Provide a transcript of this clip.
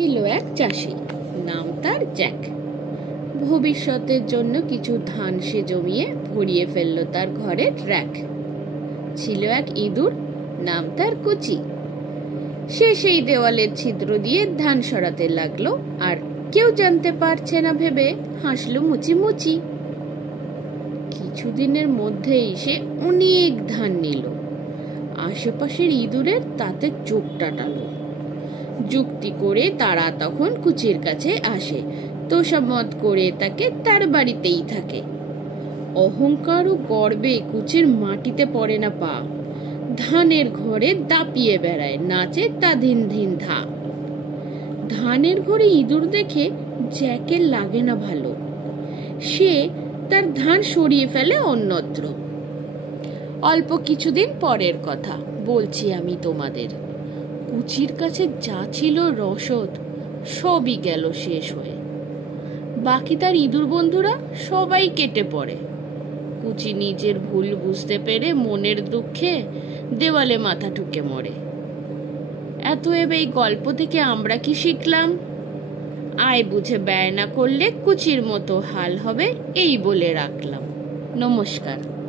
ছিল এক চাষি, নাম তার জ্যাক। ভবিষ্যতের জন্য কিছু ধান সে জমিয়ে ভরিয়ে ফেলল তার ঘরের র‍্যাক। ছিল এক ইঁদুর, নাম তার কুচি। সে সেই দেওয়ালের ছিদ্র দিয়ে ধান সরাতে লাগলো, আর কেউ জানতে পারছে না ভেবে হাসলো মুচি মুচি। কিছুদিনের মধ্যেই সে অনেক ধান নিল। আশেপাশের ইঁদুরের তাতে চোখ টাটালো। যুক্তি করে তারা তখন কুচির কাছে আসে, তোষামত করে তাকে তার বাড়িতেই থাকে। অহংকার ও গর্বে কুচির মাটিতে পড়ে না পা। ধানের ঘরে দাপিয়ে বেড়ায়, নাচে তা ধিন ধিন ধা। ধানের ঘরে ইঁদুর দেখে জ্যাকের লাগে না ভালো। সে তার ধান সরিয়ে ফেলে অন্যত্র। অল্প কিছুদিন পরের কথা বলছি আমি তোমাদের। কুচির কাছে যা ছিল রসদ, সবই গেল শেষ হয়ে। বাকি তার ইঁদুর বন্ধুরা সবাই কেটে পড়ে। কুচি নিজের ভুল বুঝতে পেরে মনের দুঃখে দেওয়ালে মাথা ঠুকে মরে। এতএব এই গল্প থেকে আমরা কি শিখলাম? আয় বুঝে ব্যয় না করলে কুচির মতো হাল হবে, এই বলে রাখলাম। নমস্কার।